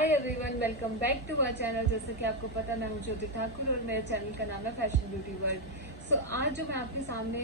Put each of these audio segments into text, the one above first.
Hi everyone, welcome back to my channel. जैसे कि आपको पता मैं हूं ज्योति ठाकुर और मेरे चैनल का नाम है फैशन ब्यूटी वर्ल्ड। सो आज जो मैं आपके सामने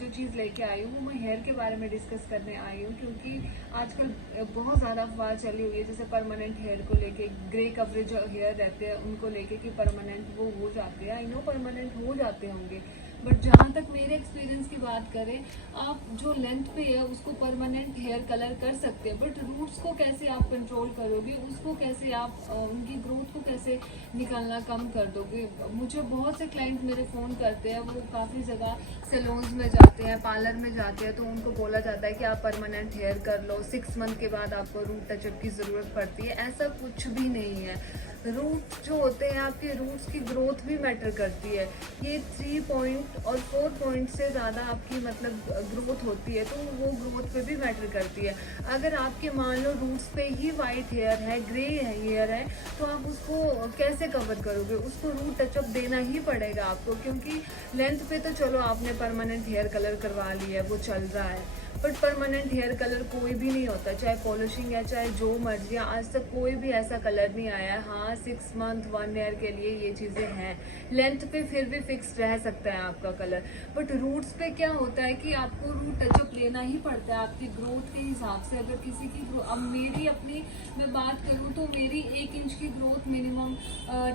जो चीज़ लेके आई हूँ वो मैं हेयर के बारे में डिस्कस करने आई हूँ, क्योंकि आजकल बहुत ज़्यादा अफवाह चली हुई है जैसे परमानेंट हेयर को लेके, ग्रे कवरेज जो हेयर रहते हैं उनको लेके कि परमानेंट वो हो जाते हैं। आई नो परमानेंट हो जाते होंगे, बट जहाँ तक मेरे एक्सपीरियंस की बात करें, आप जो लेंथ पे है उसको परमानेंट हेयर कलर कर सकते हैं, बट रूट्स को कैसे आप कंट्रोल करोगे, उसको कैसे आप उनकी ग्रोथ को कैसे निकालना कम कर दोगे। मुझे बहुत से क्लाइंट मेरे फ़ोन करते हैं, वो काफ़ी जगह सैलून्स में जाते हैं, पार्लर में जाते हैं, तो उनको बोला जाता है कि आप परमानेंट हेयर कर लो, 6 मंथ के बाद आपको रूट टचअप की ज़रूरत पड़ती है। ऐसा कुछ भी नहीं है। रूट जो होते हैं, आपके रूट्स की ग्रोथ भी मैटर करती है। ये 3 पॉइंट और 4 पॉइंट से ज़्यादा आपकी मतलब ग्रोथ होती है, तो वो ग्रोथ पे भी मैटर करती है। अगर आपके मान लो रूट्स पे ही वाइट हेयर है, ग्रे हेयर है, तो आप उसको कैसे कवर करोगे? उसको रूट टचअप देना ही पड़ेगा आपको, क्योंकि लेंथ पे तो चलो आपने परमानेंट हेयर कलर करवा लिया है, वो चल रहा है, बट परमानेंट हेयर कलर कोई भी नहीं होता, चाहे पॉलिशिंग है चाहे जो मर्जी। आज तक कोई भी ऐसा कलर नहीं आया है। हाँ, 6 मंथ 1 ईयर के लिए ये चीज़ें हैं, लेंथ पे फिर भी फिक्स रह सकता है आपका कलर, बट रूट्स पे क्या होता है कि आपको रूट टचअप लेना ही पड़ता है आपकी ग्रोथ के हिसाब से। अगर किसी की अब मेरी अपनी मैं बात करूँ तो मेरी 1 इंच की growth minimum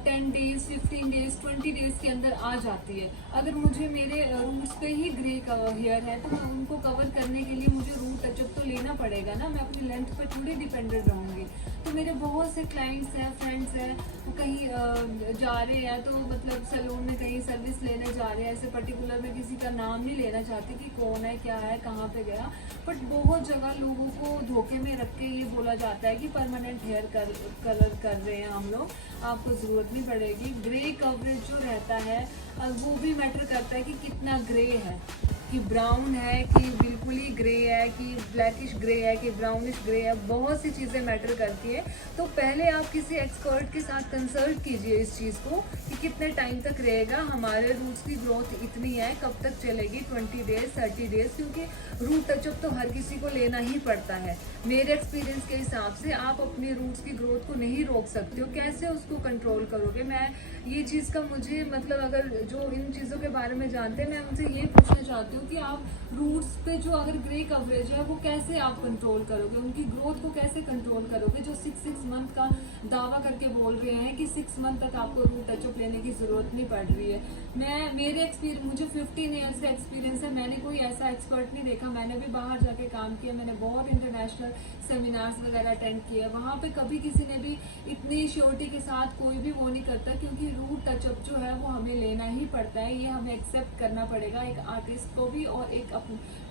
10 days, 15 days, 20 days के अंदर आ जाती है। अगर मुझे मेरे रूट्स पे ही ग्रे हेयर है तो मैं उनको कवर करने के लिए मुझे रूट टचअप तो लेना पड़ेगा ना, मैं अपनी लेंथ पर थोड़ी डिपेंडेंट रहूँगी। तो मेरे बहुत से क्लाइंट्स हैं, फ्रेंड्स हैं, वो कहीं जा रहे हैं तो मतलब सैलून में कहीं सर्विस लेने जा रहे हैं, ऐसे पर्टिकुलर मैं किसी का नाम नहीं लेना चाहती कि कौन है, क्या है, कहाँ पे गया, बट बहुत जगह लोगों को धोखे में रख के ये बोला जाता है कि परमानेंट हेयर कलर कर रहे हैं हम लोग, आपको ज़रूरत नहीं पड़ेगी। ग्रे कवरेज जो रहता है वो भी मैटर करता है कि कितना ग्रे है, कि ब्राउन है कि बिल्कुल ही ग्रे है, कि ब्लैकिश ग्रे है कि ब्राउनिश ग्रे है, बहुत सी चीज़ें मैटर करती है। तो पहले आप किसी एक्सपर्ट के साथ कंसल्ट कीजिए इस चीज़ को कि कितने टाइम तक रहेगा, हमारे रूट्स की ग्रोथ इतनी है, कब तक चलेगी, 20 डेज, 30 डेज, क्योंकि रूट टचअप तो हर किसी को लेना ही पड़ता है। मेरे एक्सपीरियंस के हिसाब से आप अपने रूट्स की ग्रोथ को नहीं रोक सकते हो, कैसे उसको कंट्रोल करोगे? मैं ये चीज़ का मुझे मतलब अगर जो इन चीज़ों के बारे में जानते हैं, मैं उनसे ये पूछना चाहती हूँ कि आप रूट्स पे जो अगर ग्रे कवरेज है वो कैसे आप कंट्रोल करोगे, उनकी ग्रोथ को कैसे कंट्रोल करोगे, जो 6 मंथ का दावा करके बोल रहे हैं कि 6 मंथ तक आपको रूट टचअप लेने की ज़रूरत नहीं पड़ रही है। मेरे एक्सपीरियंस, मुझे 15 ईयर्स का एक्सपीरियंस है, मैंने कोई ऐसा एक्सपर्ट नहीं देखा। मैंने भी बाहर जाके काम किया, मैंने बहुत इंटरनेशनल सेमिनार्स वगैरह अटेंड किए, वहाँ पे कभी किसी ने भी इतनी श्योरिटी के साथ कोई भी वो नहीं करता, क्योंकि रूट टचअप जो है वो हमें लेना ही पड़ता है, ये हमें एक्सेप्ट करना पड़ेगा, एक आर्टिस्ट को भी और एक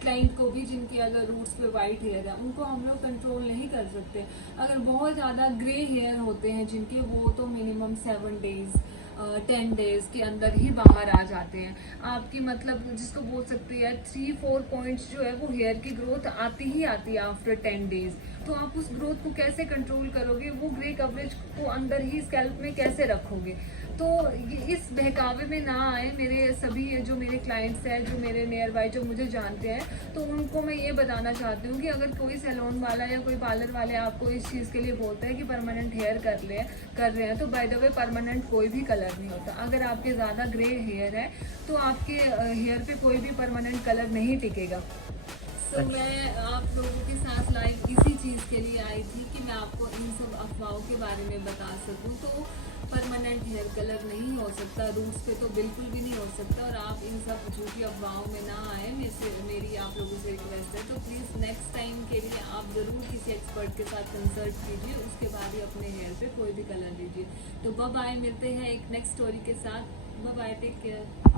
क्लाइंट को भी जिनकी अगर रूट्स पे वाइट हेयर है उनको हम लोग कंट्रोल नहीं कर सकते। अगर बहुत ज़्यादा ग्रे हेयर होते हैं जिनके, वो तो मिनिमम 7 डेज 10 डेज के अंदर ही बाहर आ जाते हैं। आपकी मतलब जिसको बोल सकते हैं 3-4 पॉइंट्स जो है वो हेयर की ग्रोथ आती ही आती है आफ्टर 10 डेज। तो आप उस ग्रोथ को कैसे कंट्रोल करोगे, वो ग्रे कवरेज को अंदर ही स्कैल्प में कैसे रखोगे? तो इस बहकावे में ना आए मेरे सभी जो मेरे क्लाइंट्स हैं, जो मेरे नियर बाय जो मुझे जानते हैं, तो उनको मैं ये बताना चाहती हूँ कि अगर कोई सैलून वाला या कोई पार्लर वाले आपको इस चीज़ के लिए बोलते हैं कि परमानेंट हेयर कर रहे हैं, तो बाय द वे परमानेंट कोई भी कलर नहीं होता। अगर आपके ज़्यादा ग्रे हेयर है तो आपके हेयर पे कोई भी परमानेंट कलर नहीं टिकेगा। तो मैं आप लोगों के साथ लाइव इसी चीज़ के लिए आई थी कि मैं आपको इन सब अफवाहों के बारे में बता सकूं। तो परमानेंट हेयर कलर नहीं हो सकता, रूट्स पे तो बिल्कुल भी नहीं हो सकता, और आप इन सब झूठी अफवाहों में ना आए, मेरी आप लोगों से रिक्वेस्ट है। तो प्लीज़ नेक्स्ट टाइम के लिए आप ज़रूर किसी एक्सपर्ट के साथ कंसल्ट कीजिए, उसके बाद ही अपने हेयर पे कोई भी कलर लीजिए। तो बाय, मिलते हैं एक नेक्स्ट स्टोरी के साथ। Bye, take care.